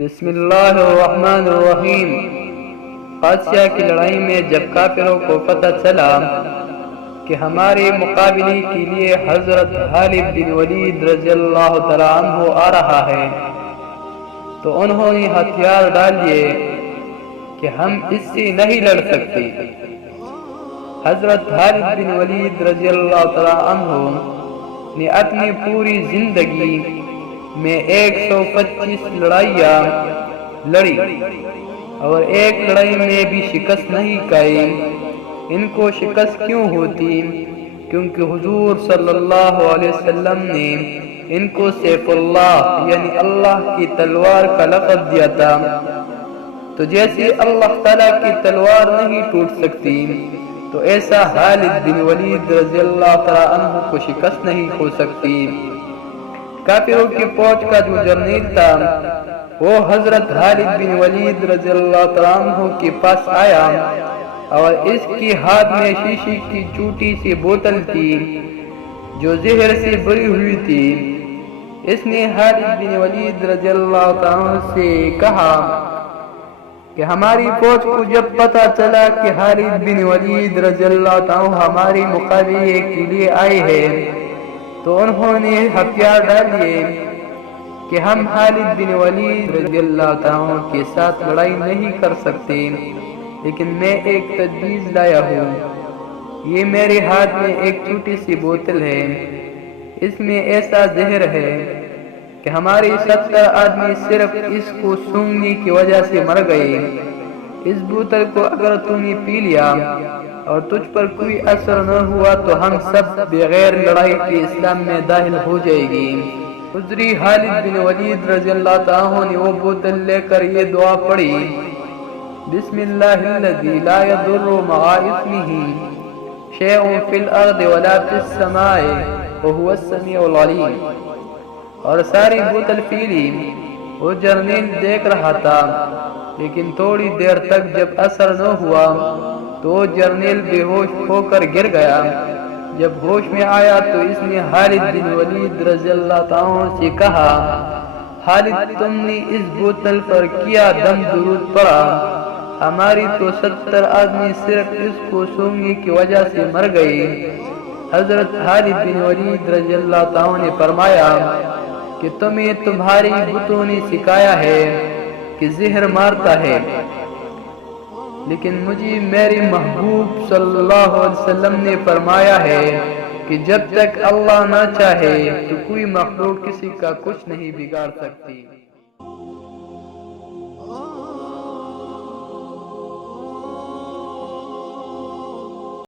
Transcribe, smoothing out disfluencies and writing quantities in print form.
بسم اللہ الرحمن الرحیم۔ قادسیہ کی لڑائی میں جب کافروں کو پتہ چلا کہ ہمارے مقابلے کے لیے حضرت خالد بن ولید رضی اللہ تعالیٰ عنہ آ رہا ہے تو انہوں نے ہتھیار ڈال دیے کہ ہم اس سے نہیں لڑ سکتے۔ حضرت خالد بن ولید رضی اللہ تعالیٰ عنہ نے اپنی پوری زندگی میں 125 لڑائیاں لڑی اور ایک لڑائی میں بھی شکست نہیں کھائی۔ ان کو شکست کیوں ہوتی؟ کیونکہ حضور صلی اللہ علیہ وسلم نے ان کو سیف اللہ یعنی اللہ کی تلوار کا لقب دیا تھا۔ تو جیسے اللہ تعالیٰ کی تلوار نہیں ٹوٹ سکتی تو ایسا خالد بن ولید رضی اللہ تعالیٰ عنہ کو شکست نہیں ہو سکتی۔ کافروں کی فوج کا جو جرنیل تھا وہ حضرت خالد بن ولید رضی اللہ تعالیٰ عنہ کے پاس آیا اور اس کے ہاتھ میں شیشے کی چھوٹی سی بوتل تھی جو زہر سے بھری ہوئی تھی۔ اس نے خالد بن ولید رضی اللہ تعالیٰ عنہ سے کہا کہ ہماری فوج کو جب پتہ چلا کہ خالد بن ولید رضی اللہ تعالیٰ عنہ ہمارے مقابلے کے لیے آئے ہیں تو انہوں نے ہتھیار ڈال دیے کہ ہم خالد بن ولید رضی اللہ تعالیٰ عنہ کے ساتھ لڑائی نہیں کر سکتے، لیکن میں ایک تجویز لایا ہوں۔ یہ میرے ہاتھ میں ایک چھوٹی سی بوتل ہے، اس میں ایسا زہر ہے کہ ہمارے 70 آدمی صرف اس کو سونگھنے کی وجہ سے مر گئے۔ اس بوتل کو اگر تو نے پی لیا اور تجھ پر کوئی اثر نہ ہوا تو ہم سب بغیر لڑائی کے اسلام میں داخل ہو جائے گی۔ حضرت خالد بن ولید رضی اللہ تعالیٰ عنہ نے وہ بوتل لے کر یہ دعا پڑھی، بسم اللہ الذی لا یضر مع اسمہ شیء فی الارض ولا فی السماء وہو السمیع العلیم، اور ساری بوتل پی لی۔ وہ جرنیل دیکھ رہا تھا لیکن تھوڑی دیر تک جب اثر نہ ہوا تو جرنیل بے ہوش ہو کر گر گیا۔ جب ہوش میں آیا تو اس نے خالد بن ولید رضی اللہ تعالیٰ عنہ سے کہا، خالد تم نے اس بوتل پر کیا دم درود پڑھا، ہماری تو 70 آدمی صرف اس کو سونگنے کی وجہ سے مر گئے۔ حضرت خالد بن ولید رضی اللہ تعالیٰ عنہ نے فرمایا کہ تمہیں تمہاری بتوں نے سکھایا ہے کہ زہر مارتا ہے، لیکن مجھے میرے محبوب صلی اللہ علیہ وسلم نے فرمایا ہے کہ جب تک اللہ نہ چاہے تو کوئی مخلوق کسی کا کچھ نہیں بگاڑ سکتی۔